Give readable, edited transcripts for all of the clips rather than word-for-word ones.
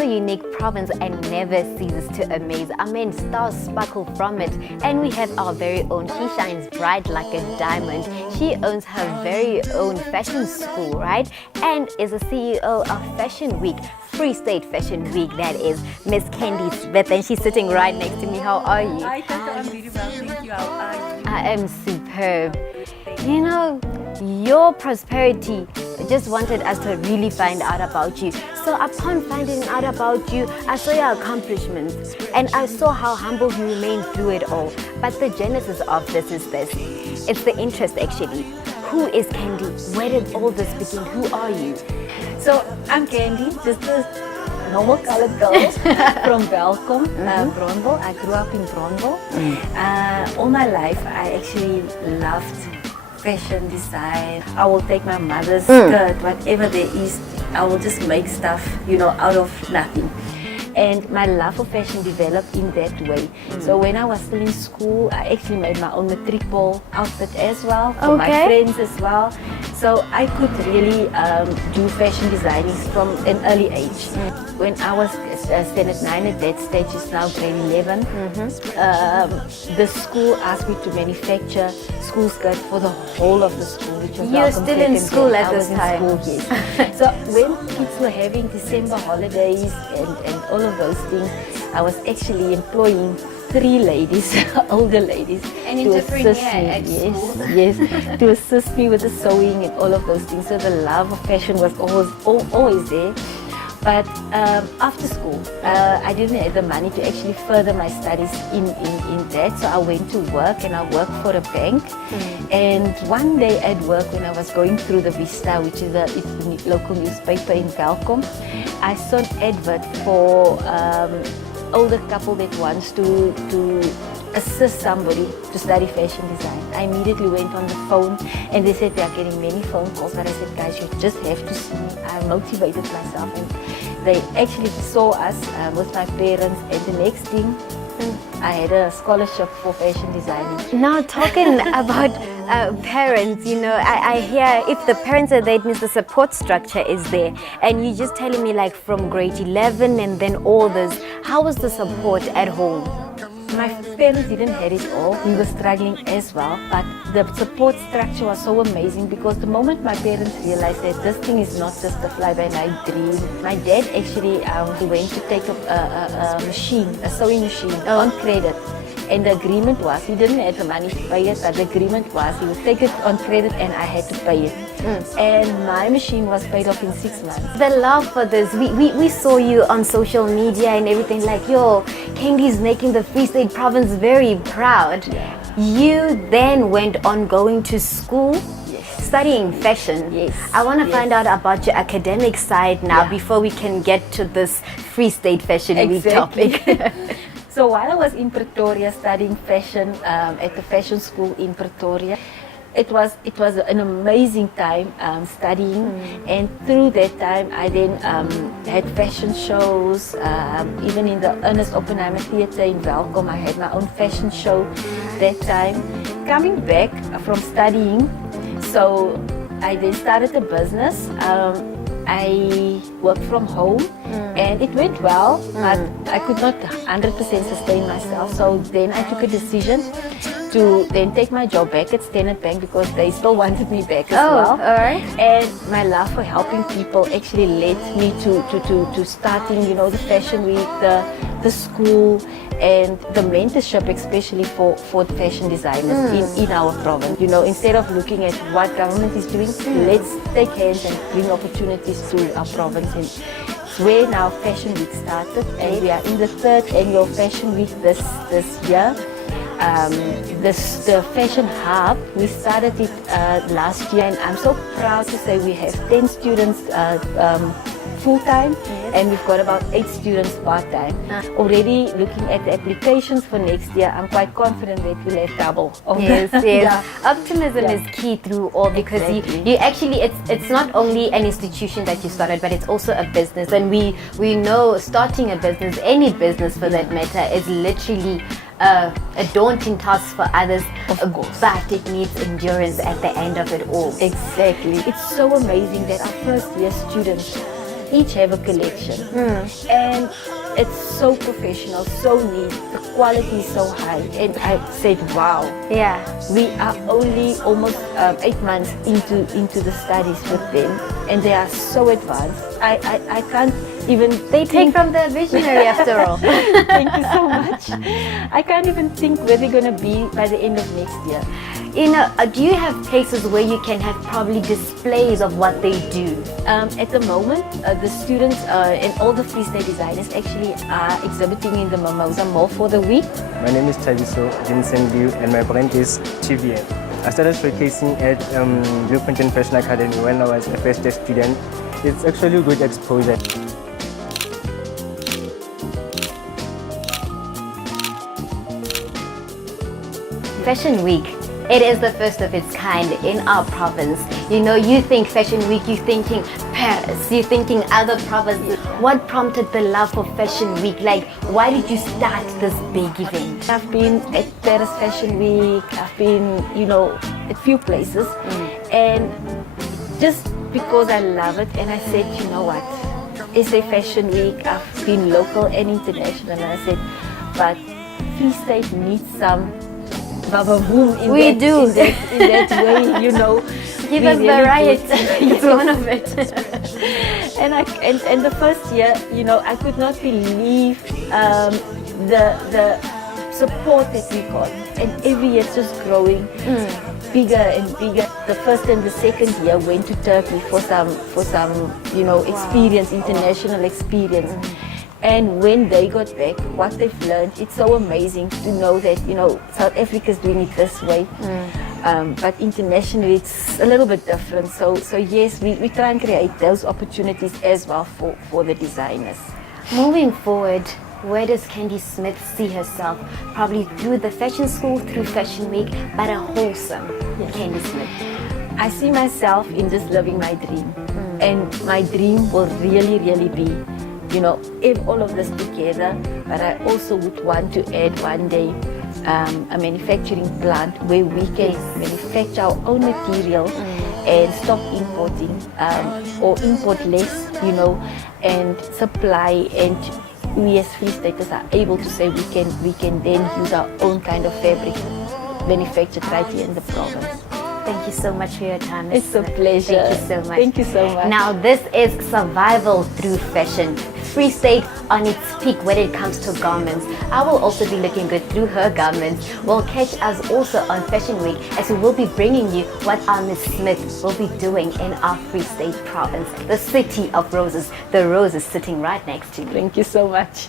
a unique province and never ceases to amaze. I mean, stars sparkle from it. And we have our very own. She shines bright like a diamond. She owns her very own fashion school, right? And is a CEO of Fashion Week, Free State Fashion Week, that is, Miss Candy Smith. And she's sitting right next to me. How are you? Hi, Tata. I'm very well. Thank you. How are you? I am superb. You know, your prosperity, I just wanted us to really find out about you. So upon finding out about you, I saw your accomplishments and I saw how humble you remain through it all. But the genesis of this is this. It's the interest actually. Who is Candy? Where did all this begin? Who are you? So, I'm Candy, just a normal colored girl from Welkom, Bronwel. I grew up in Bronwel. All my life, I actually loved fashion design. I will take my mother's skirt, whatever there is, I will just make stuff, out of nothing. And my love for fashion developed in that way. So when I was still in school, I actually made my own matric ball outfit as well, for my friends as well. So I could really do fashion designing from an early age. When I was standard 9 at that stage, is now grade 11, the school asked me to manufacture school skirts for the whole of the school. Which was You're still in school at this time? I was in school, yes. So when kids were having December holidays and all of those things, I was actually employing 3 ladies, older ladies, and in to different assist year me. at school. Yes, to assist me with the sewing and all of those things. So the love of fashion was always there. But after school, I didn't have the money to actually further my studies in that. So I went to work and I worked for a bank. And one day at work, when I was going through the Vista, which is the local newspaper in Welkom, I saw an advert for older couple that wants to assist somebody to study fashion design. I immediately went on the phone and they said they are getting many phone calls, but I said, guys, you just have to see me. I motivated myself and they actually saw us with my parents, and the next thing, I had a scholarship for fashion designing. Now talking about parents, I hear if the parents are there, it means the support structure is there. And you're just telling me like from grade 11 and then all this, how was the support at home? My parents didn't have it all. We were struggling as well, but the support structure was so amazing because the moment my parents realized that this thing is not just a fly-by-night dream, my dad actually went to take a sewing machine on credit. And the agreement was, he didn't have the money to pay it, but the agreement was he would take it on credit and I had to pay it. And my machine was paid off in 6 months. The love for this, we saw you on social media and everything like, yo, Candy's making the Free State province very proud. You then went on going to school, studying fashion. Yes. I want to find out about your academic side now before we can get to this Free State Fashion Week topic. So while I was in Pretoria studying fashion at the fashion school in Pretoria, it was an amazing time studying, and through that time I then had fashion shows. Even in the Ernest Oppenheimer Theatre in Welkom, I had my own fashion show that time. Coming back from studying, so I then started a business. I worked from home and it went well, but I could not 100% sustain myself. So then I took a decision to then take my job back at Standard Bank because they still wanted me back as well. Alright. And my love for helping people actually led me to starting, the fashion week, the school, and the mentorship, especially for fashion designers in our province. Instead of looking at what government is doing, let's take hands and bring opportunities to our province. And where now Fashion Week started, and we are in the 3rd annual Fashion Week this year. The Fashion Hub, we started it last year, and I'm so proud to say we have 10 students full-time, and we've got about 8 students part-time. Already looking at the applications for next year, I'm quite confident that we'll have double. Yes. Optimism is key through all, because you actually, it's not only an institution that you started, but it's also a business. And we know starting a business, any business for that matter, is literally a daunting task for others, of course, but it needs endurance at the end of it all. Exactly. It's so amazing that our first year students each have a collection. And it's so professional, so neat, the quality is so high. And I said, wow. Yeah. We are only almost 8 months into the studies with them, and they are so advanced. I can't even They take from the visionary after all. Thank you so much. I can't even think where they're going to be by the end of next year. You know, do you have places where you can have probably displays of what they do? At the moment, the students and all the Free State designers actually are exhibiting in the Mimosa Mall for the week. My name is Chaviso Vincent Liu and my brand is TVN. I started showcasing at Bloemfontein Fashion Academy when I was a first year student. It's actually good exposure. Fashion Week. It is the first of its kind in our province. You know, you think Fashion Week, you're thinking Paris, you're thinking other provinces. What prompted the love for Fashion Week? Like, why did you start this big event? I've been at Paris Fashion Week, I've been, you know, at few places. And just because I love it, and I said, you know what, it's a Fashion Week, I've been local and international, and I said, but Free State needs some baba boom in We that, do. in that way, you know. Give We us really variety. do. It's one of it. And the first year, you know, I could not believe the support that we got, and every year it's just growing bigger and bigger. The first and the second year went to Turkey for some you know, experience, international experience. And when they got back, what they've learned, it's so amazing to know that, you know, South Africa's doing it this way. But internationally, it's a little bit different. So yes, we try and create those opportunities as well for the designers. Moving forward, where does Candy Smith see herself? Probably through the fashion school, through Fashion Week, but a wholesome Candy Smith. I see myself in just living my dream. And my dream will really, really be, you know, if all of this together, but I also would want to add one day a manufacturing plant where we can manufacture our own material and stop importing or import less, you know, and supply, and we as Free Staters are able to say we can then use our own kind of fabric manufactured right here in the province. Thank you so much for your time, Ms. It's a Smith. pleasure. Thank you so much. Thank you so much. Now, this is survival through fashion. Free State on its peak when it comes to garments. I will also be looking good through her garments. Well, catch us also on Fashion Week, as we will be bringing you what our Ms. Smith will be doing in our Free State province, the city of roses. The rose is sitting right next to me. Thank you so much.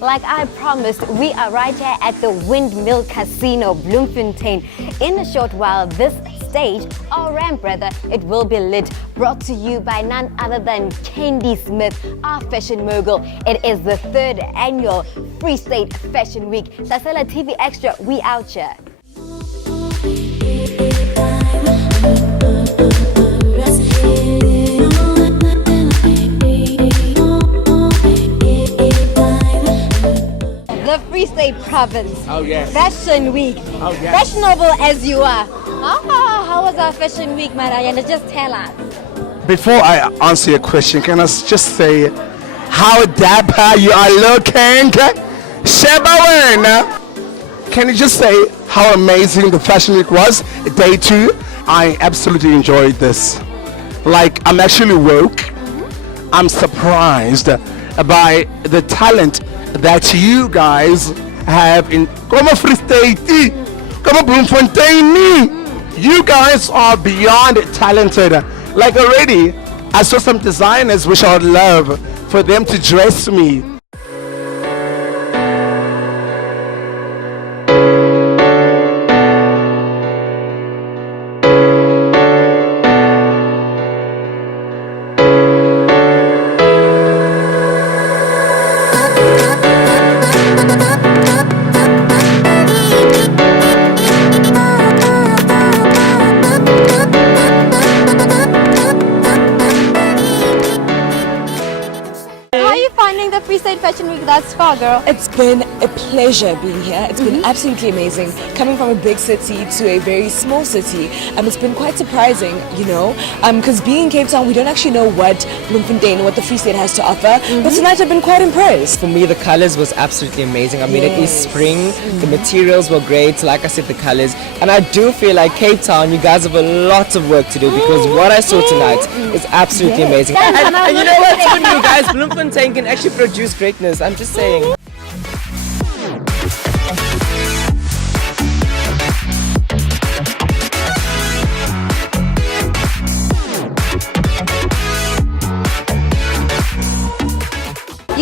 Like I promised, we are right here at the Windmill Casino, Bloemfontein. In a short while, this stage, or ramp rather, it will be lit. Brought to you by none other than Candy Smith, our fashion mogul. It is the 3rd annual Free State Fashion Week. Sasela TV Extra, we out here. The Free State Province. Oh, yes. Fashion Week. Oh, yes. Fashionable as you are. How was our Fashion Week, Mariana? Just tell us. Before I answer your question, can I just say how dapper you are looking? Sheba, can you just say how amazing the Fashion Week was? Day 2, I absolutely enjoyed this. Like, I'm actually woke. I'm surprised by the talent that you guys have in Free State, Bloemfontein. You guys are beyond talented. Like already, I saw some designers which I would love for them to dress me. How are you finding the far, girl? It's been a pleasure being here. It's been absolutely amazing. Coming from a big city to a very small city, it's been quite surprising, you know, because being in Cape Town, we don't actually know what Bloemfontein, what the Free State has to offer. But tonight I've been quite impressed. For me, the colors was absolutely amazing. I mean, it is spring. The materials were great. Like I said, the colors. And I do feel like Cape Town, you guys have a lot of work to do because what I saw tonight is absolutely amazing. And you know what's good, you guys? Bloemfontein can actually produce greatness. I'm just saying. You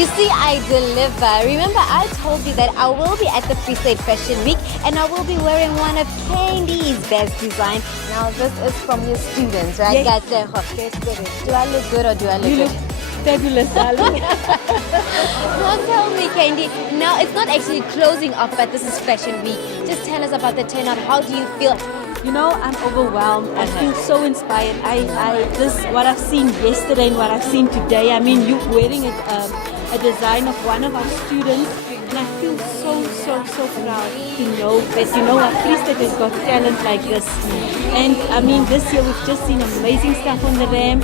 see, I deliver. Remember, I told you that I will be at the Free State Fashion Week and I will be wearing one of Candy's best design. Now, this is from your students, right? Yes. Do I look good or do I look You good? look fabulous, darling. Now tell me, Candy, now it's not actually closing off, but this is Fashion Week. Just tell us about the turnout. How do you feel? You know, I'm overwhelmed. I feel so inspired. This what I've seen yesterday and what I've seen today. I mean, you wearing a design of one of our students, and I feel so proud to know that, you know, our Free State has got talent like this. And I mean, this year we've just seen amazing stuff on the ramp.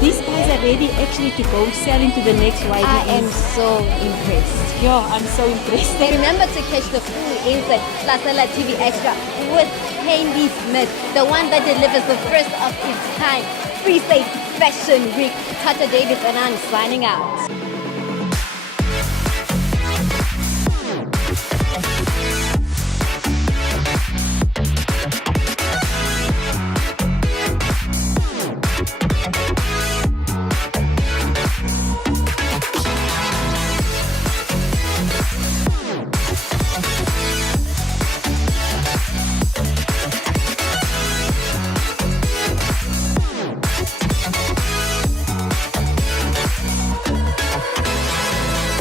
These guys are ready actually to go sell into the next YDE. I am so impressed. Yeah, I'm so impressed. And remember to catch the full insert Lasala TV Extra with Candy Smith, the one that delivers the first of its kind Free State Fashion Week. Tata Davis and I'm signing out.